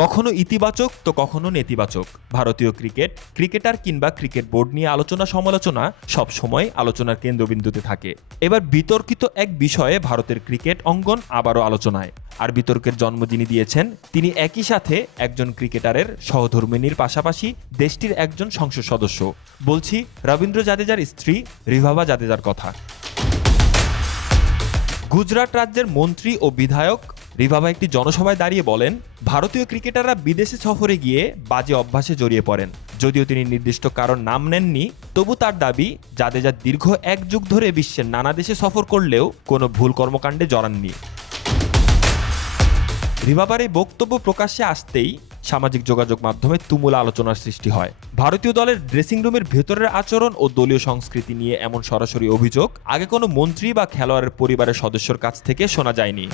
কখনো ইতিবাচক তো কখনো নেতিবাচক। ভারতীয় ক্রিকেটার কিংবা ক্রিকেট বোর্ড নিয়ে আলোচনা সমালোচনা সবসময় আলোচনার কেন্দ্রবিন্দুতে থাকে। এবার বিতর্কিত এক বিষয়ে ভারতের ক্রিকেট অঙ্গন আবারও আলোচনায়। আর বিতর্কের জন্ম যিনি দিয়েছেন তিনি একই সাথে একজন ক্রিকেটারের সহধর্মিণীর পাশাপাশি দেশটির একজন সংসদ সদস্য। বলছি রবীন্দ্র জাদেজার স্ত্রী রিভাবা জাদেজার কথা। গুজরাট রাজ্যের মন্ত্রী ও বিধায়ক রিভাবা একটি জনসভায় দাঁড়িয়ে বলেন, ভারতীয় ক্রিকেটাররা বিদেশে সফরে গিয়ে বাজে অভ্যাসে জড়িয়ে পড়েন। যদিও তিনি নির্দিষ্ট কারণ নাম নেননি, তবু তার দাবি জাদেজা দীর্ঘ এক যুগ ধরে বিশ্বের নানা দেশে সফর করলেও কোনো ভুল কর্মকাণ্ডে জড়াননি। রিভাবার এই বক্তব্য প্রকাশ্যে আসতেই সামাজিক যোগাযোগ মাধ্যমে তুমুল আলোচনার সৃষ্টি হয়। ভারতীয় দলের ড্রেসিং রুমের ভেতরের আচরণ ও দলীয় সংস্কৃতি নিয়ে এমন সরাসরি অভিযোগ আগে কোনো মন্ত্রী বা খেলোয়াড়ের পরিবারের সদস্যর কাছ থেকে শোনা যায়নি।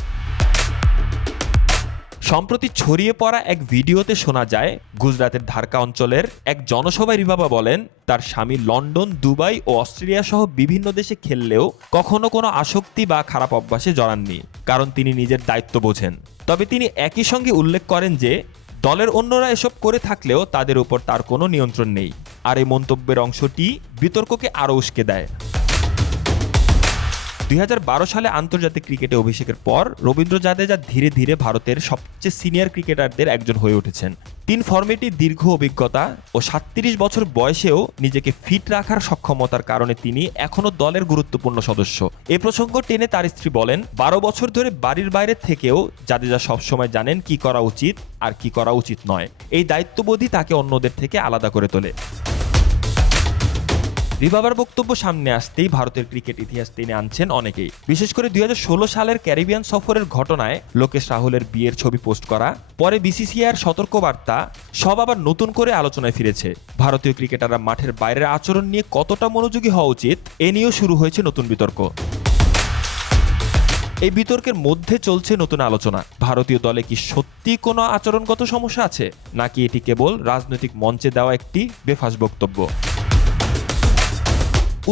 সম্প্রতি ছড়িয়ে পড়া এক ভিডিওতে শোনা যায়, গুজরাতের ধারকা অঞ্চলের এক জনসভায় রিভাবা বলেন, তার স্বামী লন্ডন, দুবাই ও অস্ট্রেলিয়া সহ বিভিন্ন দেশে খেললেও কখনো কোনো আসক্তি বা খারাপ অভ্যাসে জড়াননি, কারণ তিনি নিজের দায়িত্ব বোঝেন। তবে তিনি একই সঙ্গে উল্লেখ করেন যে দলের অন্যরা এসব করে থাকলেও তাদের উপর তার কোনো নিয়ন্ত্রণ নেই। আর এই মন্তব্যের অংশটি বিতর্ককে আরও উস্কে দেয়। 2012 সালে আন্তর্জাতিক ক্রিকেটে অভিষেকের পর রবীন্দ্র জাদেজা ধীরে ধীরে ভারতের সবচেয়ে সিনিয়র ক্রিকেটারদের একজন হয়ে উঠেছেন। 3 ফরম্যাটে দীর্ঘ অভিজ্ঞতা ও 37 বছর বয়সেও নিজেকে ফিট রাখার সক্ষমতার কারণে তিনি এখনও দলের গুরুত্বপূর্ণ সদস্য। এ প্রসঙ্গ টেনে তার স্ত্রী বলেন, 12 বছর ধরে বাড়ির বাইরে থেকেও জাদেজা সবসময় জানেন কি করা উচিত আর কি করা উচিত নয়। এই দায়িত্ববোধই তাকে অন্যদের থেকে আলাদা করে তোলে। রিভাবার বক্তব্য সামনে আসতেই ভারতের ক্রিকেট ইতিহাস টেনে আনছেন অনেকেই। বিশেষ করে 2016 সালের ক্যারিবিয়ান সফরের ঘটনায় লোকেশ রাহুলের বিয়ের ছবি পোস্ট করা, পরে বিসিসিআইয়ের সতর্কবার্তা, সব আবার নতুন করে আলোচনায় ফিরেছে। ভারতীয় ক্রিকেটাররা মাঠের বাইরের আচরণ নিয়ে কতটা মনোযোগী হওয়া উচিত এ নিয়েও শুরু হয়েছে নতুন বিতর্ক। এই বিতর্কের মধ্যে চলছে নতুন আলোচনা। ভারতীয় দলে কি সত্যি কোনো আচরণগত সমস্যা আছে, নাকি এটি কেবল রাজনৈতিক মঞ্চে দেওয়া একটি বেফাঁস বক্তব্য?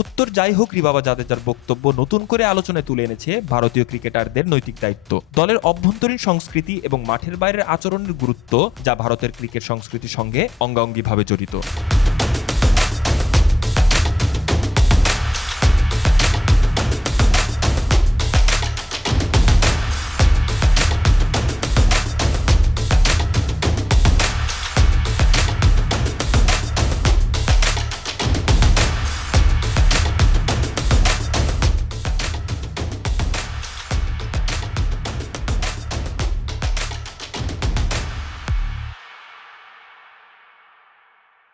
উত্তর যাই হোক, রিভাবা জাদেজার বক্তব্য নতুন করে আলোচনায় তুলে এনেছে ভারতীয় ক্রিকেটারদের নৈতিক দায়িত্ব, দলের অভ্যন্তরীণ সংস্কৃতি এবং মাঠের বাইরের আচরণের গুরুত্ব, যা ভারতের ক্রিকেট সংস্কৃতির সঙ্গে অঙ্গাঙ্গিভাবে জড়িত।